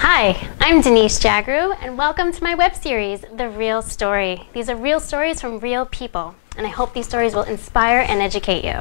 Hi, I'm Denise Jagroo, and welcome to my web series, The Real Story. These are real stories from real people, and I hope these stories will inspire and educate you.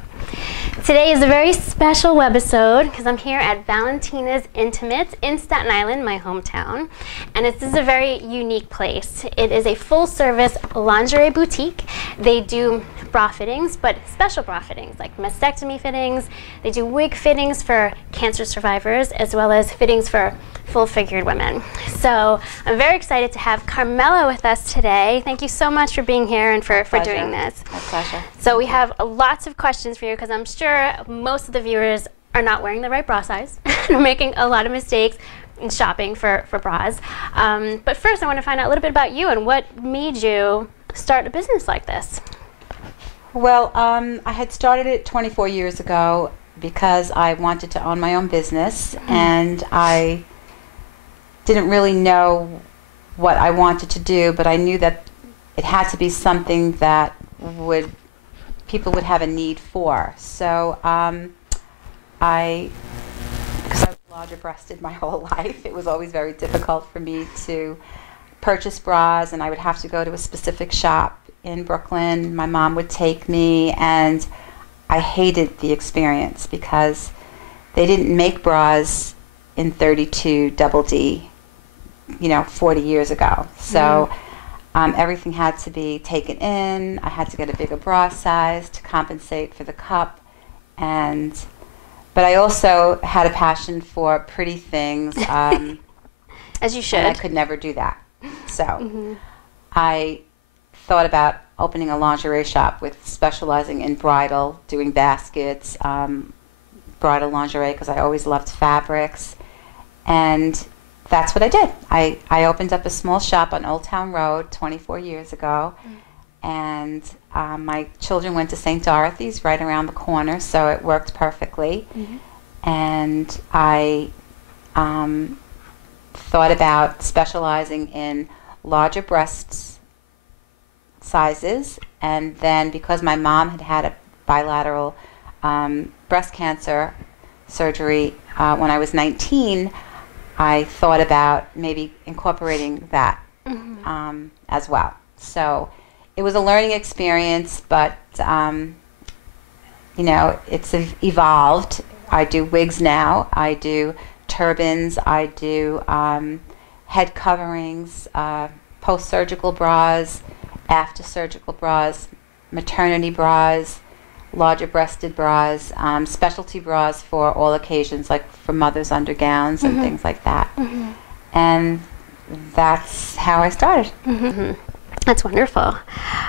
Today is a very special webisode because I'm here at Valentina's Intimates in Staten Island, my hometown, and this is a very unique place. It is a full-service lingerie boutique. They do bra fittings, but special bra fittings, like mastectomy fittings. They do wig fittings for cancer survivors, as well as fittings for full-figured women. So I'm very excited to have Carmela with us today. Thank you so much for being here and for doing this. My pleasure. So we have lots of questions for you because I'm sure most of the viewers are not wearing the right bra size and are making a lot of mistakes in shopping for bras. But first I want to find out a little bit about you and what made you start a business like this. Well, I had started it 24 years ago because I wanted to own my own business, and I didn't really know what I wanted to do, but I knew that it had to be something that people would have a need for. So because I was larger-breasted my whole life, it was always very difficult for me to purchase bras, and I would have to go to a specific shop in Brooklyn. My mom would take me, and I hated the experience because they didn't make bras in 32 double D, 40 years ago. So everything had to be taken in. I had to get a bigger bra size to compensate for the cup, but I also had a passion for pretty things. As you should. And I could never do that. So I thought about opening a lingerie shop with specializing in bridal, doing baskets, bridal lingerie, because I always loved fabrics. And that's what I did. I opened up a small shop on Old Town Road 24 years ago, and my children went to St. Dorothy's right around the corner, so it worked perfectly. And I thought about specializing in larger breasts sizes, and then because my mom had had a bilateral breast cancer surgery when I was 19, I thought about maybe incorporating that as well. So it was a learning experience, but it's evolved. I do wigs now. I do turbans. I do head coverings, post-surgical bras, after-surgical bras, maternity bras, larger-breasted bras, specialty bras for all occasions, like for mothers' undergowns and things like that. And that's how I started. That's wonderful.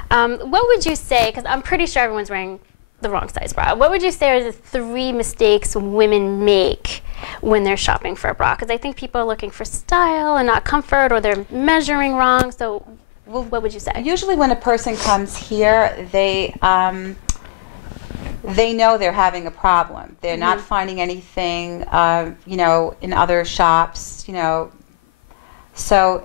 What would you say, because I'm pretty sure everyone's wearing the wrong size bra, what would you say are the 3 mistakes women make when they're shopping for a bra? Because I think people are looking for style and not comfort, or they're measuring wrong. So what would you say? Usually when a person comes here, they know they're having a problem. They're not finding anything, in other shops, So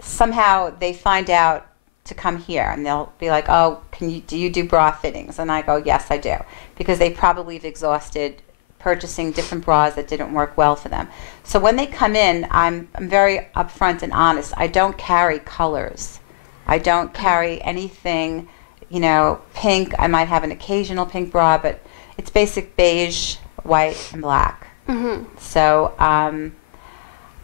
somehow they find out to come here, and they'll be like, "Oh, do you do bra fittings?" And I go, "Yes, I do," because they probably have exhausted purchasing different bras that didn't work well for them. So when they come in, I'm very upfront and honest. I don't carry colors. I don't carry anything, pink. I might have an occasional pink bra, but it's basic beige, white, and black. So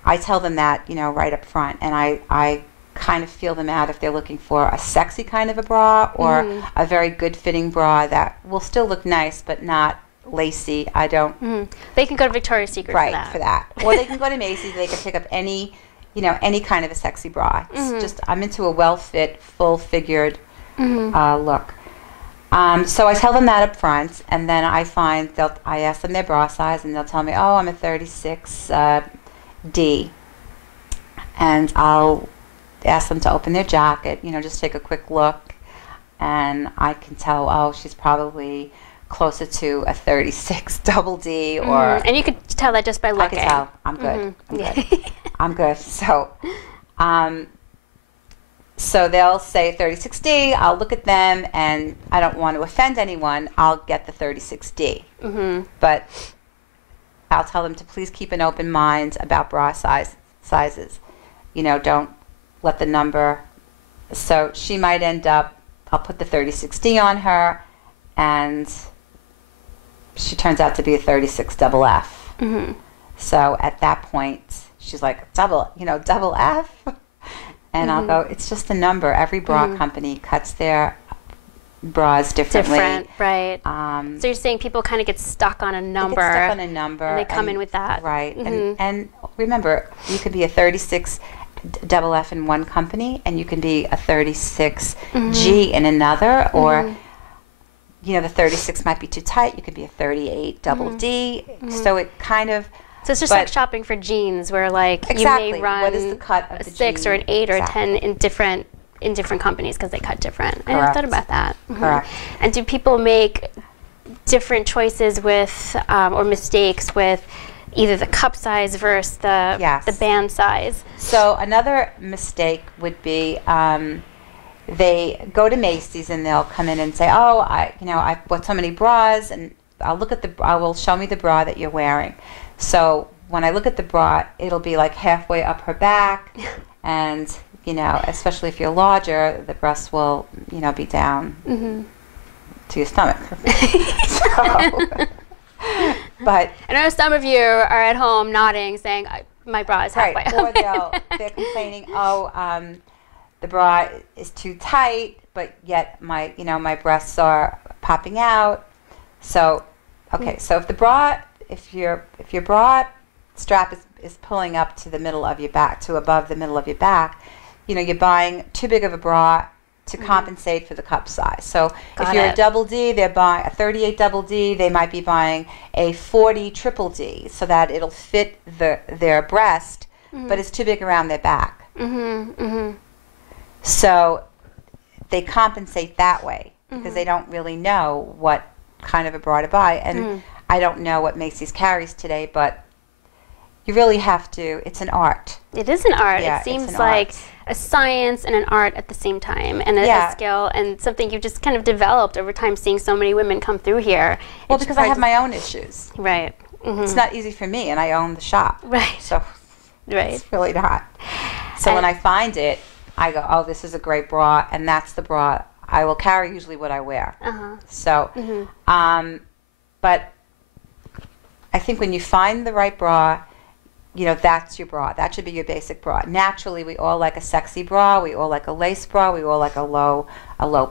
I tell them that, right up front, and I kind of feel them out if they're looking for a sexy kind of a bra or a very good fitting bra that will still look nice but not lacy. I don't. They can go to Victoria's Secret for that. Or they can go to Macy's. They can pick up any kind of a sexy bra. It's just, I'm into a well-fit, full-figured look. So I tell them that up front, and then I ask them their bra size, and they'll tell me, "Oh, I'm a 36 D," and I'll ask them to open their jacket, just take a quick look, and I can tell, oh, she's probably closer to a 36 double D, or... And you could tell that just by looking. I can tell. I'm good. I'm good. I'm good. So they'll say 36D, I'll look at them, and I don't want to offend anyone, I'll get the 36D. But I'll tell them to please keep an open mind about bra size. sizes. Don't let the number. So she might end up, I'll put the 36D on her, and she turns out to be a 36 double F. Mm-hmm. So at that point, she's like, double F? And I'll go, it's just a number. Every bra company cuts their bras differently. Different, right. So you're saying people kind of get stuck on a number. They get stuck on a number. And they come in with that. Right. And remember, you could be a 36 double F in one company, and you can be a 36G in another, or the 36 might be too tight. You could be a 38 double D. So it kind of. So it's just like shopping for jeans, where like exactly. you may run what is the cut of a the 6 jean? or an 8 or exactly. a 10 in different companies because they cut different. Correct. I never thought about that. Correct. And do people make different choices or mistakes with either the cup size versus the band size? So another mistake would be they go to Macy's and they'll come in and say, "Oh, I bought so many bras, and show me the bra that you're wearing." So when I look at the bra, it'll be like halfway up her back, and especially if you're larger, the breasts will be down to your stomach. But I know some of you are at home nodding, saying, "My bra is halfway up." Or they're complaining, the bra is too tight, but yet my breasts are popping out. So, so if your bra strap is pulling up to the middle of your back, to above the middle of your back, you're buying too big of a bra to compensate for the cup size. So if you're a double D, they're buying a 38 double D, they might be buying a 40 triple D so that it'll fit their breast, but it's too big around their back. So they compensate that way because they don't really know what kind of a bra to buy. And I don't know what Macy's carries today, but you really have to. It's an art. It is an art. Yeah, it seems like a science and an art at the same time, and a skill, and something you've just kind of developed over time, seeing so many women come through here. Well, because I have my own issues. Right. It's not easy for me, and I own the shop. Right. So it's really not. So when I find it, I go, "Oh, this is a great bra," and that's the bra I will carry. Usually, what I wear. So, but I think when you find the right bra, that's your bra. That should be your basic bra. Naturally, we all like a sexy bra. We all like a lace bra. We all like a low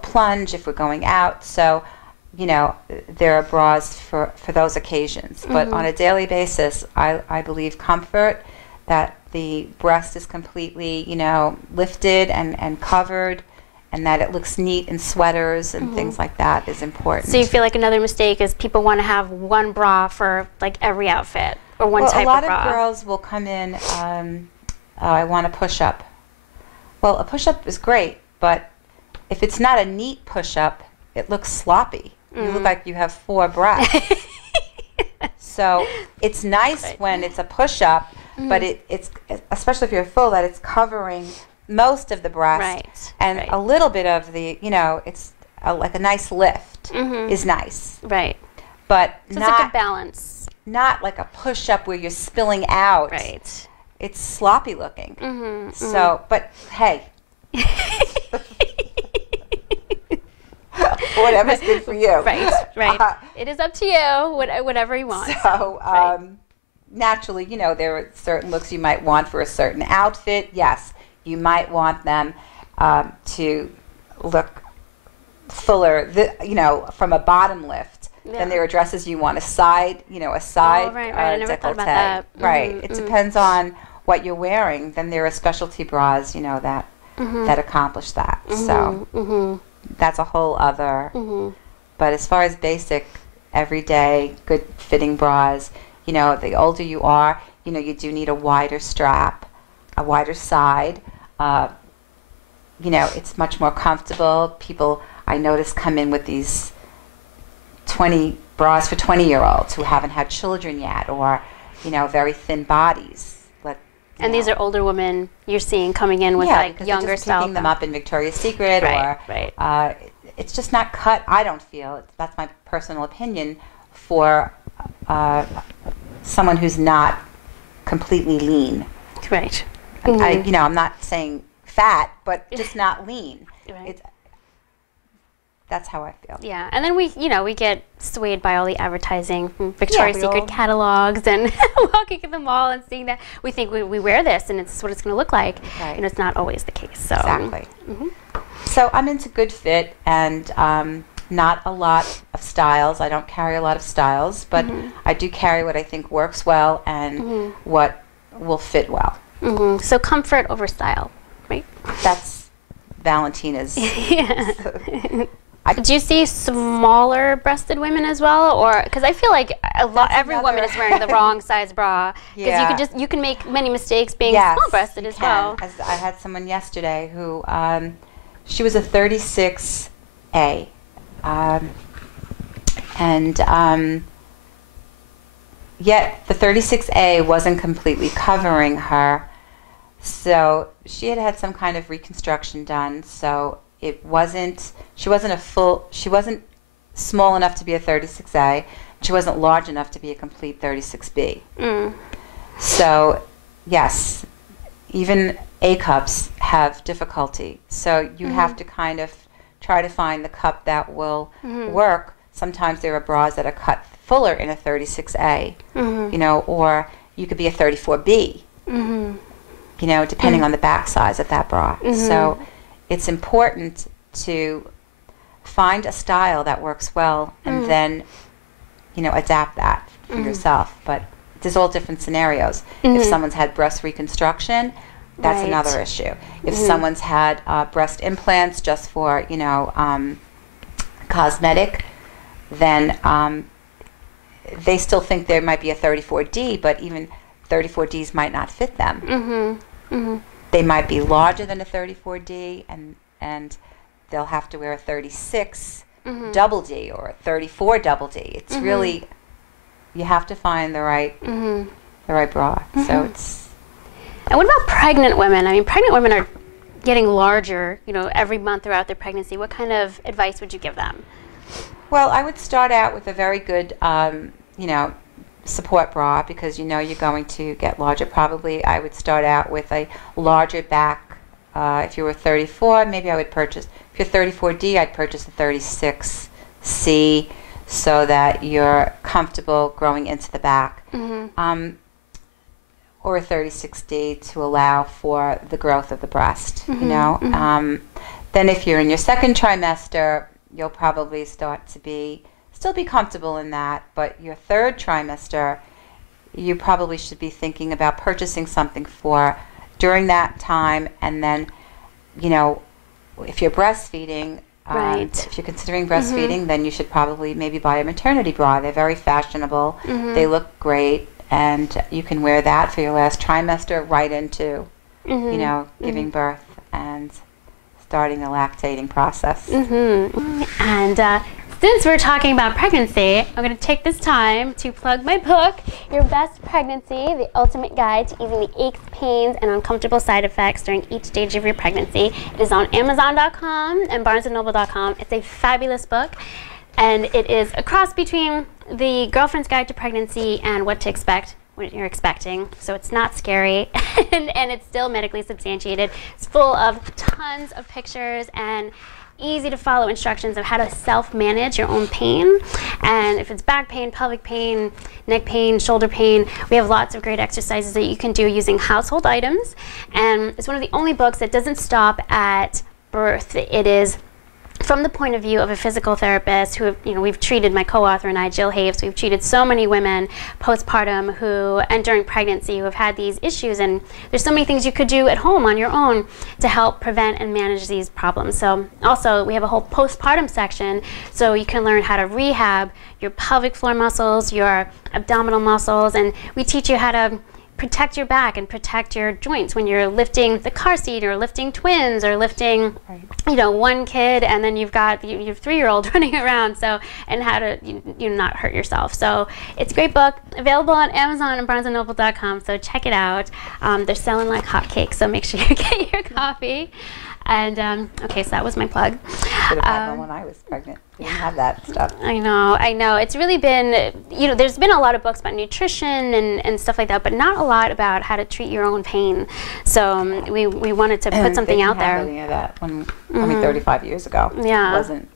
plunge if we're going out. So, there are bras for those occasions. But on a daily basis, I believe comfort, that the breast is completely, lifted and covered, and that it looks neat in sweaters and things like that is important. So you feel like another mistake is people want to have one bra for like every outfit, or one type of bra. A lot of girls will come in, I want a push-up. Well, a push-up is great, but if it's not a neat push-up, it looks sloppy. You look like you have 4 breasts. So it's nice when it's a push-up, but it's especially if you're full, that it's covering most of the breast, and a little bit of the, it's like a nice lift is nice. Right. But so it's a good balance. Not like a push-up where you're spilling out. Right. It's sloppy looking. So, but hey. Whatever's good for you. Right. It is up to you, whatever you want. So, naturally, there are certain looks you might want for a certain outfit. Yes, you might want them to look fuller, from a bottom lift. Yeah. Then there are dresses you want a side. I never thought about that. Right. It depends on what you're wearing. Then there are specialty bras, that accomplish that. So that's a whole other. But as far as basic, everyday, good fitting bras, the older you are, you do need a wider strap, a wider side. It's much more comfortable. People, I notice, come in with these 20 bras for 20-year-olds who haven't had children yet, or very thin bodies. And these are older women you're seeing coming in with younger style. Picking them up in Victoria's Secret, it's just not cut. I don't feel, that's my personal opinion, for someone who's not completely lean. Right. I'm not saying fat, but just not lean. Right. That's how I feel. Yeah, and then we get swayed by all the advertising from Victoria's Secret catalogs and walking in the mall and seeing that. We think we wear this and it's what it's going to look like. Right. And it's not always the case. So. Exactly. So I'm into good fit and not a lot of styles. I don't carry a lot of styles, but I do carry what I think works well and what will fit well. So comfort over style, right? That's Valentina's. Do you see smaller breasted women as well, or because I feel like every woman is wearing the wrong size bra because you can make many mistakes being small breasted as well. As I had someone yesterday who she was a 36A, and yet the 36A wasn't completely covering her, so she had some kind of reconstruction done. So she wasn't small enough to be a 36A. She wasn't large enough to be a complete 36B. So, yes, even A cups have difficulty. So you have to kind of try to find the cup that will work. Sometimes there are bras that are cut fuller in a 36A, or you could be a 34B, depending on the back size of that bra. So it's important to find a style that works well and then, adapt that for yourself. But there's all different scenarios. If someone's had breast reconstruction, that's another issue. If someone's had breast implants just for, cosmetic, then they still think there might be a 34D, but even 34Ds might not fit them. They might be larger than a 34D, and they'll have to wear a 36 double D or a 34 double D. It's really, you have to find the right bra. So it's. And what about pregnant women? I mean, pregnant women are getting larger, every month throughout their pregnancy. What kind of advice would you give them? Well, I would start out with a very good, support bra, because you're going to get larger. Probably I would start out with a larger back. If you were 34, maybe I would purchase, if you're 34D, I'd purchase a 36C so that you're comfortable growing into the back. Or a 36D to allow for the growth of the breast, Then if you're in your second trimester, you'll probably start to still be comfortable in that, but your third trimester, you probably should be thinking about purchasing something for during that time. And then, if you're breastfeeding, if you're considering breastfeeding, then you should probably maybe buy a maternity bra. They're very fashionable. They look great, and you can wear that for your last trimester right into, giving birth and starting the lactating process. And since we're talking about pregnancy, I'm going to take this time to plug my book, Your Best Pregnancy, The Ultimate Guide to Easing the Aches, Pains, and Uncomfortable Side Effects During Each Stage of Your Pregnancy. It is on Amazon.com and BarnesandNoble.com. It's a fabulous book, and it is a cross between the Girlfriend's Guide to Pregnancy and What to Expect When You're Expecting. So it's not scary, and it's still medically substantiated. It's full of tons of pictures and easy to follow instructions of how to self-manage your own pain. And if it's back pain, pelvic pain, neck pain, shoulder pain, we have lots of great exercises that you can do using household items. And it's one of the only books that doesn't stop at birth. It is from the point of view of a physical therapist who, we've treated, my co-author and I, Jill Haves, we've treated so many women postpartum and during pregnancy who have had these issues, and there's so many things you could do at home on your own to help prevent and manage these problems. So also we have a whole postpartum section, so you can learn how to rehab your pelvic floor muscles, your abdominal muscles, and we teach you how to protect your back and protect your joints when you're lifting the car seat or lifting twins or lifting one kid, and then you've got your 3-year-old running around, and how to not hurt yourself. So it's a great book, available on Amazon and BarnesandNoble.com, so check it out. They're selling like hotcakes, so make sure you get your copy. And okay, so that was my plug. Should have had one when I was pregnant. We didn't have that stuff. I know. It's really been, there's been a lot of books about nutrition and stuff like that, but not a lot about how to treat your own pain. So we wanted to put something out there. Any of that when, I mean, 35 years ago. Yeah. It wasn't.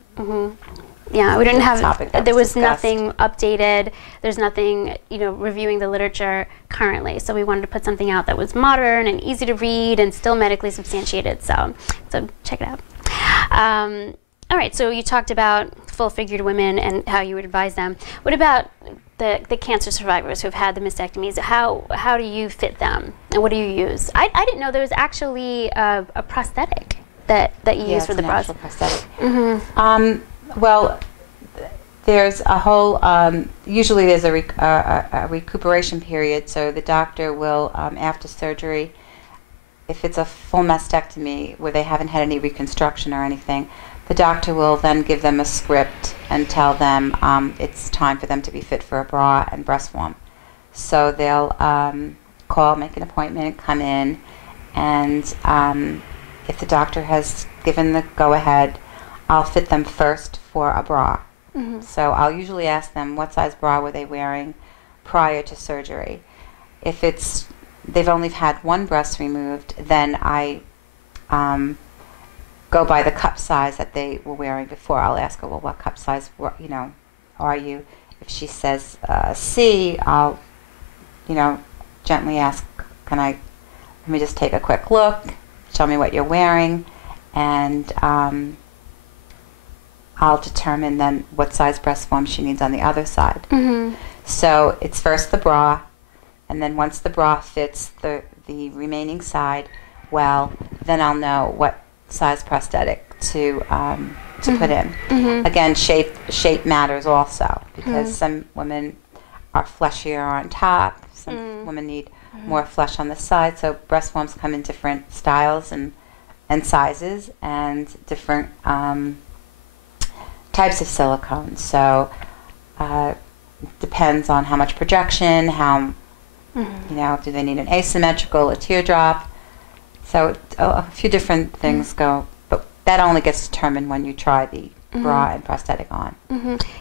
Yeah, we didn't have, there was discussed. nothing updated, there's nothing, reviewing the literature currently. So we wanted to put something out that was modern and easy to read and still medically substantiated. So check it out. All right, so you talked about full-figured women and how you would advise them. What about the cancer survivors who've had the mastectomies? How do you fit them, and what do you use? I didn't know there was actually a prosthetic that you use for the bras. Prosthetic. Well, there's a whole, usually there's a recuperation period, so the doctor will, after surgery, if it's a full mastectomy where they haven't had any reconstruction or anything, the doctor will then give them a script and tell them it's time for them to be fit for a bra and breast form. So they'll call, make an appointment, come in, and if the doctor has given the go-ahead, I'll fit them first for a bra. So I'll usually ask them what size bra were they wearing prior to surgery. If they've only had one breast removed, then I go by the cup size that they were wearing before. I'll ask her, well, what cup size are you? If she says C, I'll gently ask, let me just take a quick look, show me what you're wearing, and I'll determine then what size breast form she needs on the other side. So it's first the bra, and then once the bra fits the remaining side well, then I'll know what size prosthetic to put in. Again, shape matters also, because some women are fleshier on top, some women need more flesh on the side, so breast forms come in different styles and sizes and different types of silicone. So depends on how much projection, how do they need an asymmetrical, a teardrop. So a few different things go, but that only gets determined when you try the bra and prosthetic on.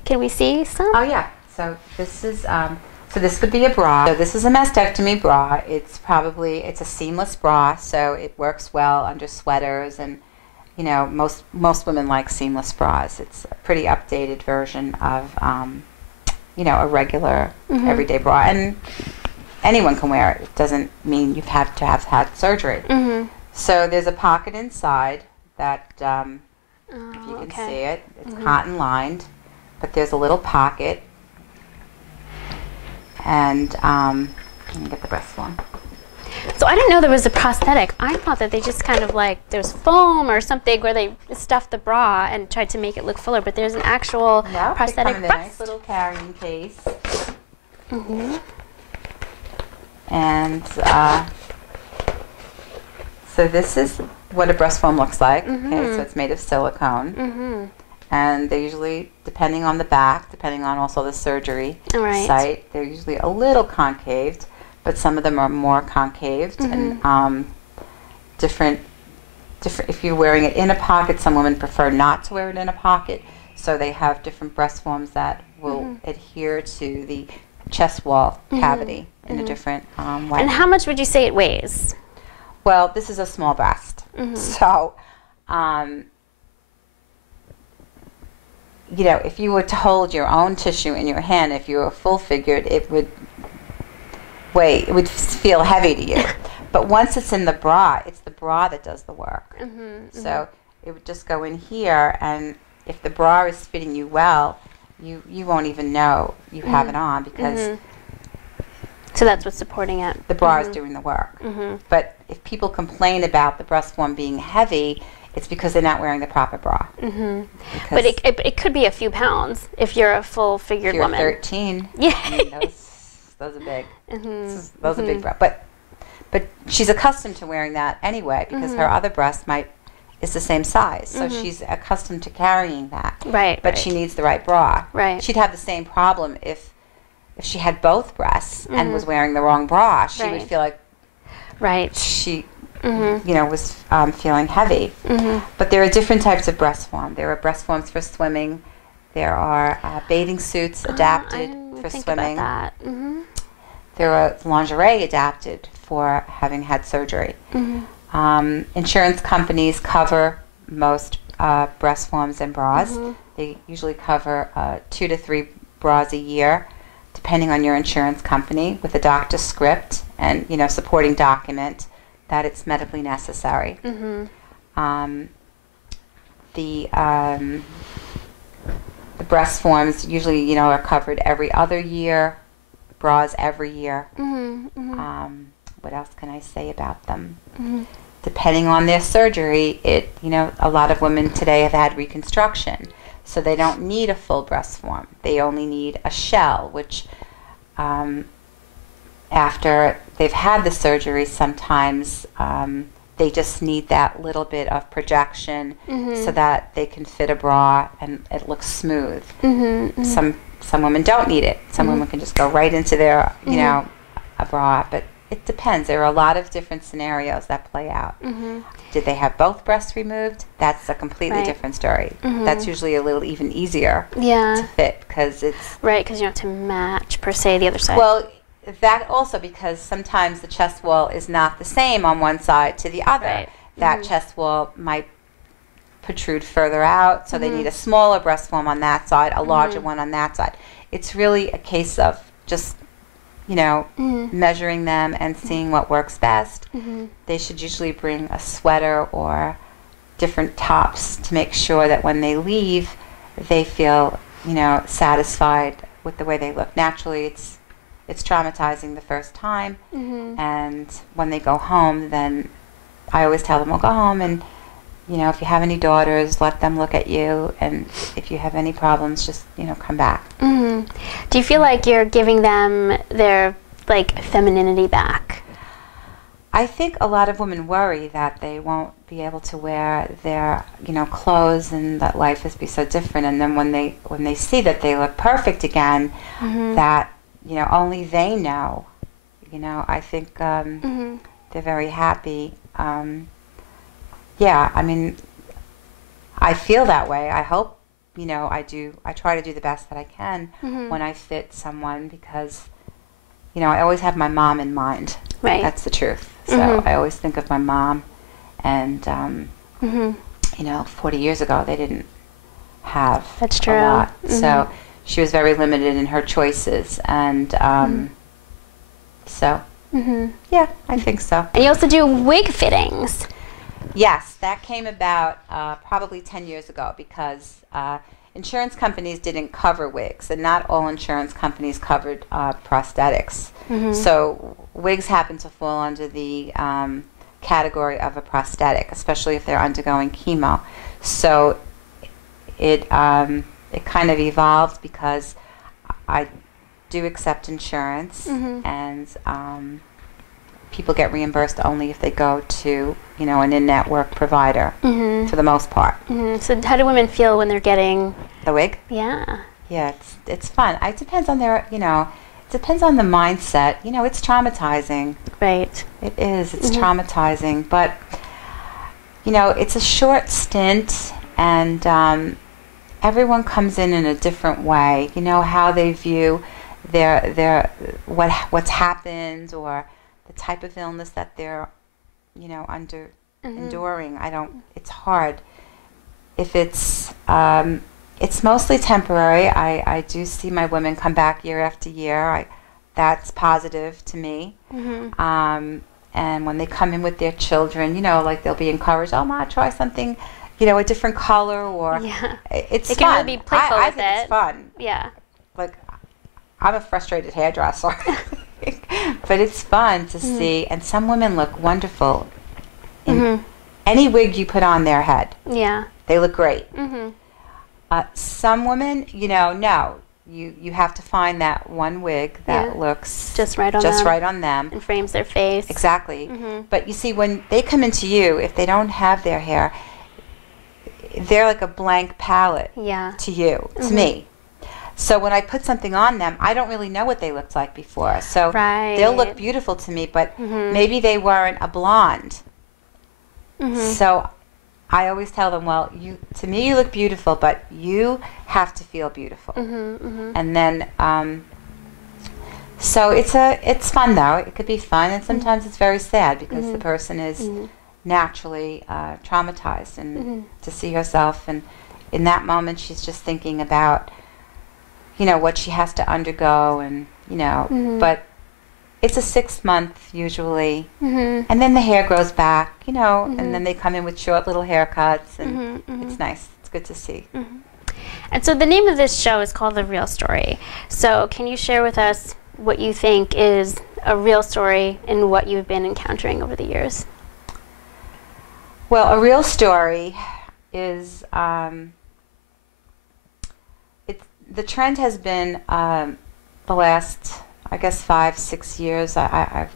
Can we see some? Oh yeah. So this is so this would be a bra. So this is a mastectomy bra. It's a seamless bra, so it works well under sweaters, and most women like seamless bras. It's a pretty updated version of a regular everyday bra, and anyone can wear it. It doesn't mean you have to have had surgery. So there's a pocket inside that, if you can see it, it's cotton lined, but there's a little pocket. And let me get the breast one. So I didn't know there was a prosthetic. I thought that they just kind of there's foam or something where they stuffed the bra and tried to make it look fuller, but there's an actual prosthetic breast. A nice little carrying case. And so this is what a breast foam looks like. Okay, so it's made of silicone. And they're usually, depending on the back, depending on also the surgery site, they're usually a little concaved, but some of them are more concaved and different. If you're wearing it in a pocket, some women prefer not to wear it in a pocket, so they have different breast forms that will adhere to the chest wall cavity in a different way. And how much would you say it weighs? Well, this is a small breast, so if you were to hold your own tissue in your hand, if you were full figured, it would feel heavy to you. But once it's in the bra, it's the bra that does the work. So it would just go in here, and if the bra is fitting you well, you won't even know you have it on, because so that's what's supporting it. The bra is doing the work. But if people complain about the breast form being heavy, it's because they're not wearing the proper bra. But it could be a few pounds if you're a full-figured woman. If you're 13, I mean, those are big. Those are big breasts. But she's accustomed to wearing that anyway, because her other breast is the same size. So she's accustomed to carrying that. But she needs the right bra. She'd have the same problem if she had both breasts and was wearing the wrong bra. She would feel like she was feeling heavy. But there are different types of breast form. There are breast forms for swimming. There are bathing suits adapted for swimming. there was lingerie adapted for having had surgery. Insurance companies cover most breast forms and bras. They usually cover 2 to 3 bras a year, depending on your insurance company, with a doctor's script and supporting document that it's medically necessary. The breast forms usually are covered every other year, bras every year. What else can I say about them? Depending on their surgery, a lot of women today have had reconstruction, so they don't need a full breast form. They only need a shell, which after they've had the surgery, sometimes they just need that little bit of projection so that they can fit a bra and it looks smooth. Some women don't need it. Some women can just go right into their, a bra, but it depends. There are a lot of different scenarios that play out. Did they have both breasts removed? That's a completely different story. That's usually a little even easier to fit because it's... Right, because you don't have to match, per se, the other side. Well, that also because sometimes the chest wall is not the same on one side to the other. That chest wall might protrude further out, so they need a smaller breast form on that side, a larger one on that side. It's really a case of just measuring them and seeing what works best. They should usually bring a sweater or different tops to make sure that when they leave, they feel, satisfied with the way they look. Naturally, it's traumatizing the first time, and when they go home, then I always tell them, well, go home and, if you have any daughters, let them look at you, and if you have any problems, just, come back. Do you feel like you're giving them their, femininity back? I think a lot of women worry that they won't be able to wear their, clothes and that life has be so different, and then when they see that they look perfect again, that, only they know. I think they're very happy. Yeah, I mean, I feel that way. I hope, I do. I try to do the best that I can when I fit someone because, I always have my mom in mind. Right. That's the truth. So I always think of my mom, and 40 years ago they didn't have That's true. a lot. So she was very limited in her choices, and so yeah, I think so. And you also do wig fittings. Yes, that came about probably 10 years ago because insurance companies didn't cover wigs, and not all insurance companies covered prosthetics. So wigs happen to fall under the category of a prosthetic, especially if they're undergoing chemo. So it kind of evolved because I do accept insurance, and people get reimbursed only if they go to, an in-network provider for the most part. So how do women feel when they're getting the wig? Yeah, it's fun. It depends on their, it depends on the mindset. It's traumatizing. Right. It is. It's traumatizing, but it's a short stint, and everyone comes in a different way. How they view their what's happened or the type of illness that they're enduring. It's hard. If it's mostly temporary. I do see my women come back year after year. That's positive to me. And when they come in with their children, they'll be encouraged, oh, Ma, try something, a different color, or it's it fun. Can really be playful I with think it's fun. Yeah. I'm a frustrated hairdresser. But it's fun to see, and some women look wonderful in any wig you put on their head. Yeah. They look great. Some women, no. You have to find that one wig that looks just right on them. And frames their face. Exactly. But you see, when they come into you, if they don't have their hair, they're like a blank palette to you, to me. So when I put something on them, I don't really know what they looked like before. So they'll look beautiful to me, but maybe they weren't a blonde. So I always tell them, well, to me you look beautiful, but you have to feel beautiful. And then So it's fun though. It could be fun, and sometimes it's very sad because the person is naturally traumatized, and to see herself, and in that moment she's just thinking about, what she has to undergo, and but it's a 6-month usually, and then the hair grows back, and then they come in with short little haircuts, and it's nice. It's good to see. And so the name of this show is called The Real Story. So can you share with us what you think is a real story and what you've been encountering over the years? Well, a real story is, the trend has been the last, I guess, 5-6 years. I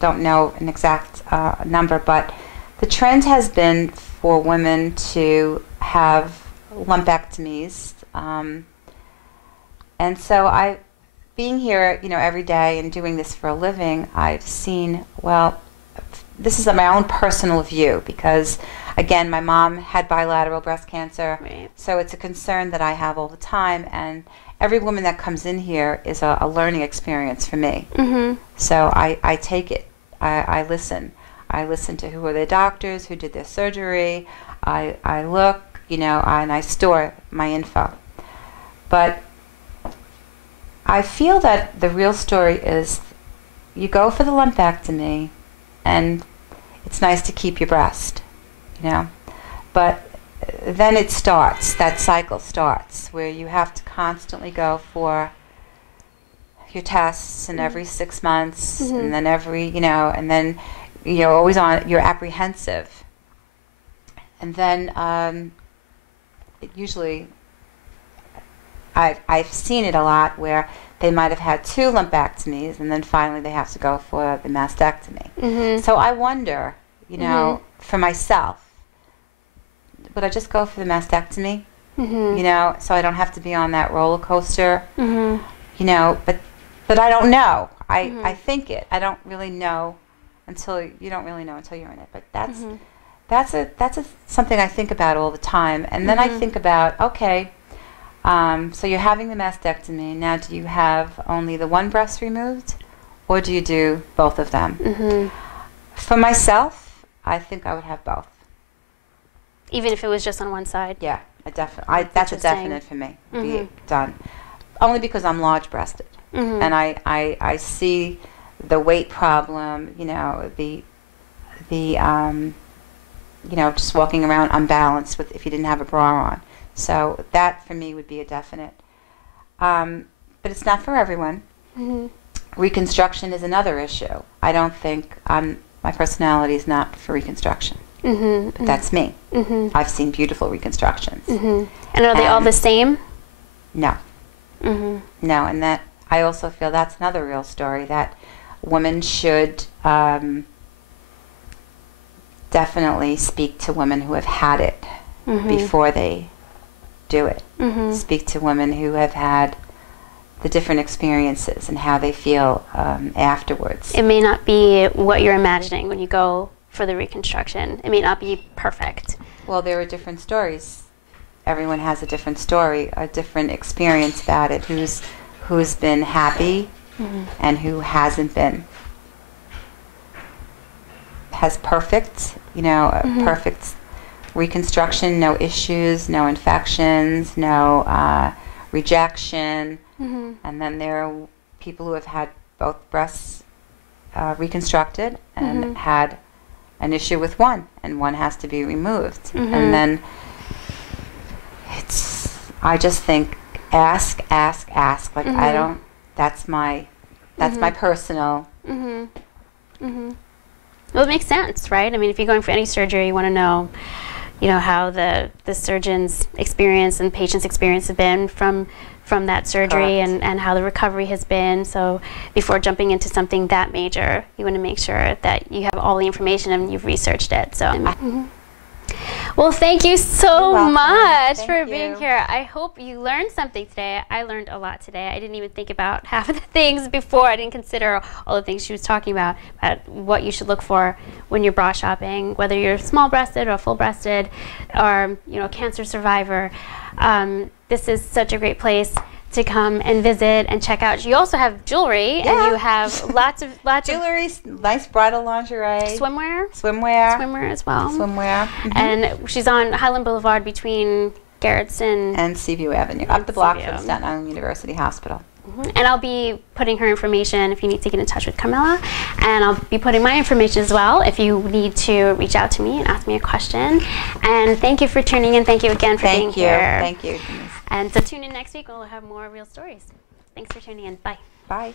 don't know an exact number, but the trend has been for women to have lumpectomies. And so being here, every day and doing this for a living, I've seen, well, this is my own personal view because, again, my mom had bilateral breast cancer, Right. so it's a concern that I have all the time, and every woman that comes in here is a learning experience for me. So I take it. I listen. I listen to who are the doctors, who did their surgery. I look, and I store my info. But I feel that the real story is you go for the lumpectomy, and it's nice to keep your breast, but then it starts, that cycle starts, where you have to constantly go for your tests, and every 6 months, and then and then, always you're apprehensive. And then usually, I've seen it a lot where they might have had 2 lumpectomies, and then finally they have to go for the mastectomy. So I wonder, for myself, would I just go for the mastectomy? So I don't have to be on that roller coaster. But I don't know. I think it. I don't really know until you don't really know until you're in it. But that's something I think about all the time. And then I think about, okay, so you're having the mastectomy. Now, do you have only the one breast removed, or do you do both of them? For myself, I think I would have both. Even if it was just on one side? Yeah, that's a definite for me. Be done. Only because I'm large-breasted, and I see the weight problem. Just walking around unbalanced if you didn't have a bra on. So that for me would be a definite. But it's not for everyone. Reconstruction is another issue. I don't think my personality is not for reconstruction. But that's me. I've seen beautiful reconstructions. And are they all the same? No. No, and that I also feel that's another real story, that women should definitely speak to women who have had it before they do it. Speak to women who have had the different experiences and how they feel afterwards. It may not be what you're imagining when you go for the reconstruction. It may not be perfect. Well, there are different stories. Everyone has a different story, a different experience about it. Who's been happy and who hasn't been. Has perfect, perfect reconstruction, no issues, no infections, no rejection. And then there are people who have had both breasts reconstructed and had an issue with one, and one has to be removed. And then I just think ask. Like I don't. That's my personal. Well, it makes sense, right? I mean, if you're going for any surgery, you want to know, how the surgeon's experience and patient's experience have been from that surgery, and how the recovery has been. So before jumping into something that major, you want to make sure that you have all the information and you've researched it. So. Well, thank you so much for being here. I hope you learned something today. I learned a lot today. I didn't even think about half of the things before. I didn't consider all the things she was talking about what you should look for when you're bra shopping, whether you're small-breasted or full-breasted or, a cancer survivor. This is such a great place to come and visit and check out. You also have jewelry, and you have lots of jewelry, nice bridal lingerie, swimwear as well. Swimwear, and she's on Highland Boulevard between Garrettson and Seaview Avenue, up the block Seaview. from Staten Island University Hospital. And I'll be putting her information if you need to get in touch with Camilla. And I'll be putting my information as well if you need to reach out to me and ask me a question. And thank you for tuning in. Thank you again for being here. Thank you. And so tune in next week. We'll have more real stories. Thanks for tuning in. Bye. Bye.